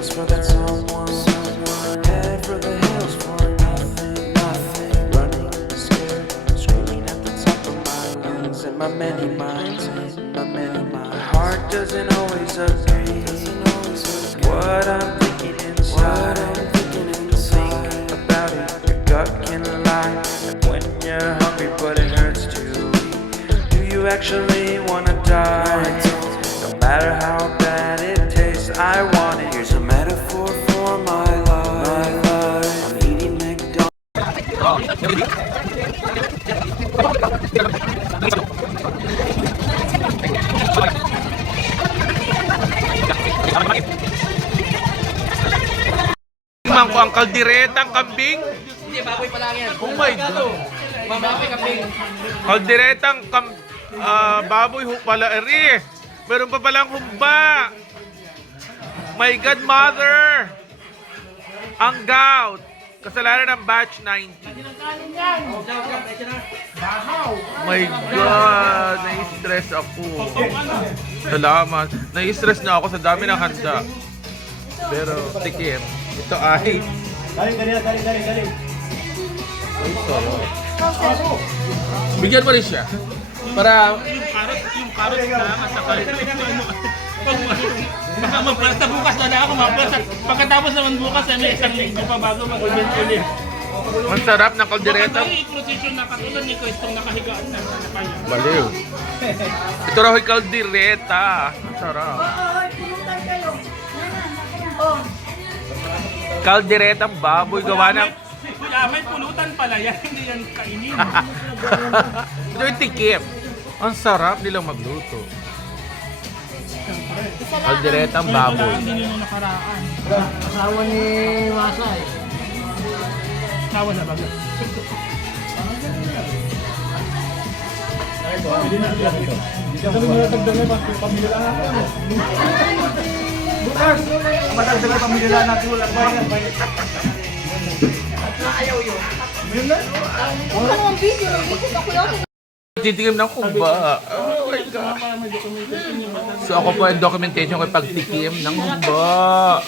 feels for that someone. Head for the hills for nothing, nothing. Running scared, screaming at the top of my lungs. In my many minds, in my many minds. My heart doesn't always agree. What I'm thinking inside. Think about it, your gut can lie. Like when you're hungry but it hurts to eat. Do you actually wanna die? No matter how bad it tastes, I want it. Here's a metaphor for my life. I'm eating McDonald's. Tingnan ko ang kaldiretang kambing. Hindi, baboy pa lang yan. Oh my God. Baboy kambing. Kaldiretang baboy pala. Eri, meron pa palang humba. My God, mother. Ang gout. Kasalanan ng batch 90. My God, nai-stress ako. Salamat. Nai-stress na ako sa dami ng handa. Pero, tikim. Ito ay... Dali. Bigyan mo rin siya. Para... Yung carrot na at saka baka magplasta bukas na lang ako magplasta. Pagkatapos naman bukas ay may isang linggo pa bago mag-event ulit. Masarap ng kaldereta. Baka i-position na katulad ni ko itong nakahigaan na sa kanya. Baliw. Ito raw ay kaldereta. Masarap. Kalderetang baboy gawa ng... May pulutan pala yan, hindi yan kainin. Ito yung tikim. Ang sarap nilang magluto. Kalderetang baboy. Hindi nyo nakaraan. Asawa ni Masay. Tawa na bago. Kami natagdag na pamilya lang natin. Bukas! Matagdag na pamilya lang natin. Walang bayan. Ayaw yun. Ano ang video? Nag-ikot ako yun. Titikim ng humba. Oh my God. So ako po ang documentation ko pagtikim ng humba.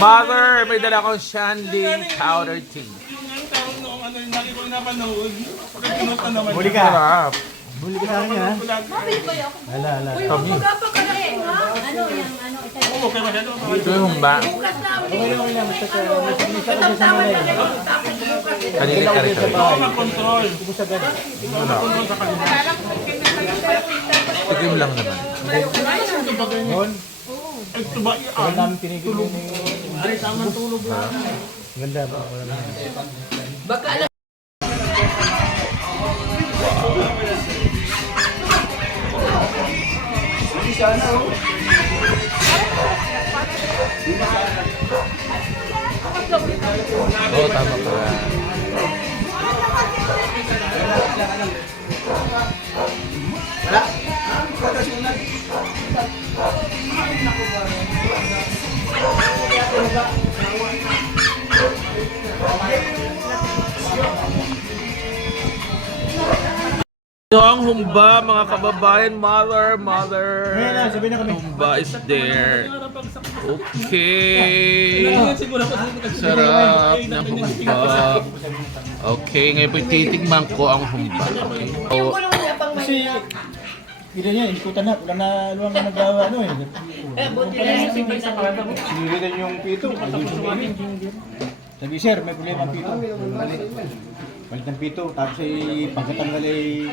Mother, may dala akong Shandy powder tea. Yung tawag noong ano yung lagi ko napanood. Pagka pinuta naman. Huli ka. Sarap. Huli ka sa akin ha. Mabili ba ako? Hala. Uy, magpagapa ka na eh, ha? Ano yan? Ano? Oo, kaya masyado. Ito yung humba. Bukas na ulit. Okay lang. Basta ka. Nasa Tatawan malay. na kayo. Tapos bukas. Kanina kare-kare. Oo, mag-control. Ubus agad. Mag-control sa kanila. Tikim lang naman. Noon, Ito ba wala iyan? namin tinigil yung... Ay, tamang tulog lang. Ganda ba? Wala naman. Oo, tama ka. Ito ang humba, mga kababayan. Mother. Ayan na, sabihin na kami. Humba is there. Okay. Sarap ng humba. Okay, ngayon po titigman ko ang humba. Okay. Oh, Kasi, gila niya, ikutan na. Wala na nagawa ano eh. Sinilitan yung pito. Sabi, sir, may problema ang pito. Palit ng pito. Tapos ay pagkatanggal ay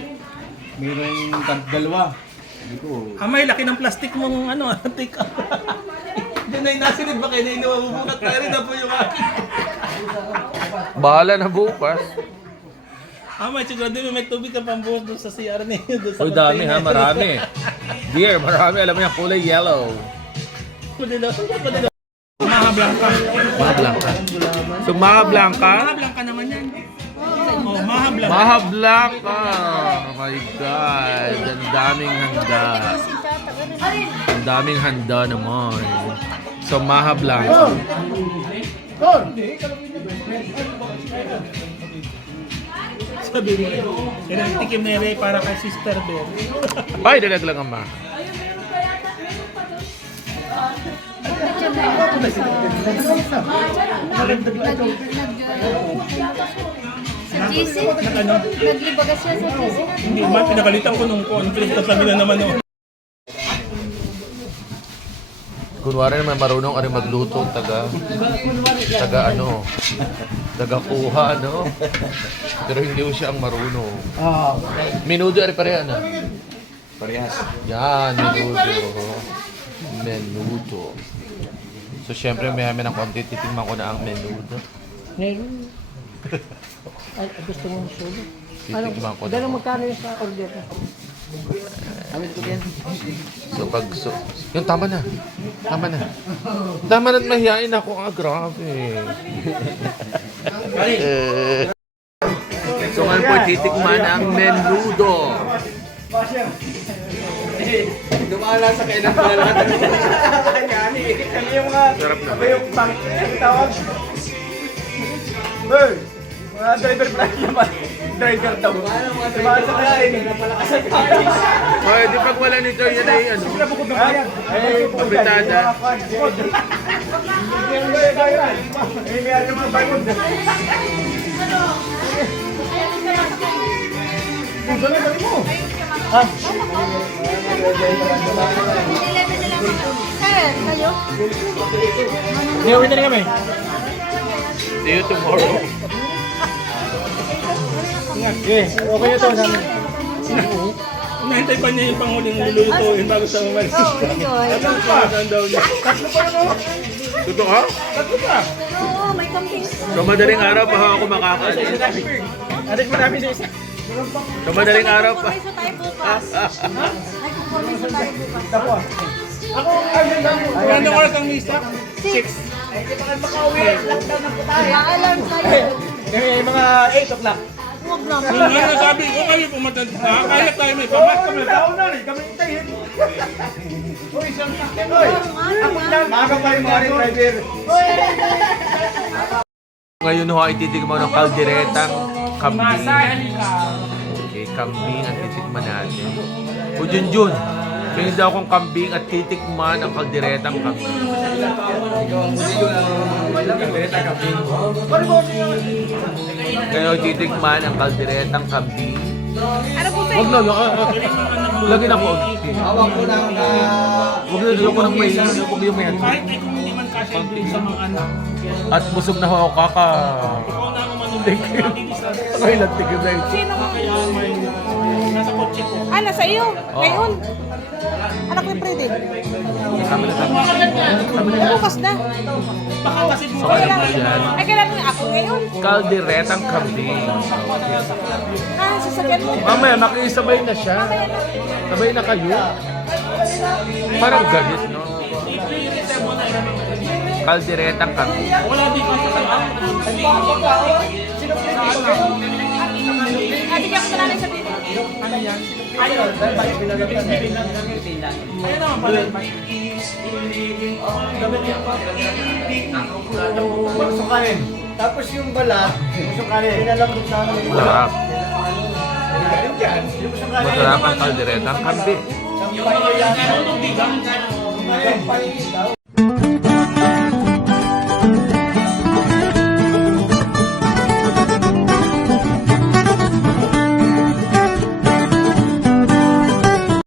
mayroong dalawa. Sabi ko, Amay, laki ng plastic mong ano, take up. Hindi na inasinid ba kayo na inuwabubukat na rin na po yung akin. bahala na bukas. Amay, siguro din may tubig ka pang buhos doon sa CR niyo. Doon sa Uy, dami ha, container. marami. Dear, marami. Alam mo yung kulay yellow. Maha Blanca. Maha Blanca. So, Maha Blanca. Maha Blanca naman yan. Oh, Maha Blanca. Maha Blanca. Oh my God. Ang daming handa. Ang daming handa naman. So, Maha Blanca. Sabi mo, tikim na yan para kay Sister Bear. Ay, dalag lang ang Maha. Sa GC? Naglibagas siya sa GC natin. Hindi man, pinagalitan ko nung kon. Pinagtasabi na naman oh. Kunwari naman marunong ka rin magluto, taga ano, taga kuha, no? Pero hindi ko siya ang marunong. Menudo ari pareha na. Parehas. Yan, menudo. Menudo. So, syempre, may ng konti, titingnan ko na ang menudo. Meron. Ay, gusto mo solo? Titikman ko na. Gano'ng magkano yung sa order na? So, yung tama na. Tama na. Tama na't mahihain ako. Grabe. So, ngayon po, titikman ang menudo. Dumala sa kainan pa lahat. Kami yung mga... Sarap naman. Kami yung tawag. Hey! Mga driver pala naman. Driver daw. Mga sa kaya napalakasan ka. Hoy, di pag wala nito, yan ay ano. Abritada. May ari mga bagod. Dali mo. Sir, kayo? Niyawin na rin kami. See you tomorrow. Okay na to. Nahintay pa niya yung panghuling lulutuin bago sa umalis. Oh, enjoy. Saan daw niya? Totoo ha? Oo, may kambing. So, madaling araw pa ako makakain. Adik mo namin sa isa. So, madaling araw pa. May tayo bukas. Ay, kukomisa tayo bukas. Anong oras ang misa? 6. Mag-alarm tayo. Mga 8 o'clock. Huwag na. Kung nga nasabi ko kayo pumatanda, kaya tayo may pamat. Kami tao na rin. Kami tayo. Uy, isang sakit. Uy. Maaga pa yung mga driver. Ngayon ho ay titikman ng kalderetang kambing. Okay, kambing ang titikman natin. O Junjun, tingin daw akong kambing at titikman ang kalderetang kambing. Ngayon titikman ang kalderetang kambing. Ano po Huwag na, lagyan ako. Hawak ko lang na... Huwag na, lagyan ko ng may, huwag yung may. Kahit ay kung hindi man kasya din sa mga anak. At busog na ho ako kaka. Ikaw na ang manunod. Ay, latigil na yun. Sino? Kaya may nasa kotse ko. Ah, nasa iyo. Ngayon. Anak ni Freddy. Bukas na. Baka kasi So, ano po yan? Ay, kailan nga ako ngayon? Kalderetang kambing. Ah, sasakyan mo. Mamaya, makisabay na siya. Sabay na kayo. Parang ganit, no? Kalderetang kambing. wala dito sa Ah, di ka ako nalalay sa video. Ayun naman pala. Sukanin. Tapos yung balat, sukanin. Pinalambot namin. Masarap. Yung sukanin. Masarap ang kalderetang kambing. Sampay yan. Sampay daw.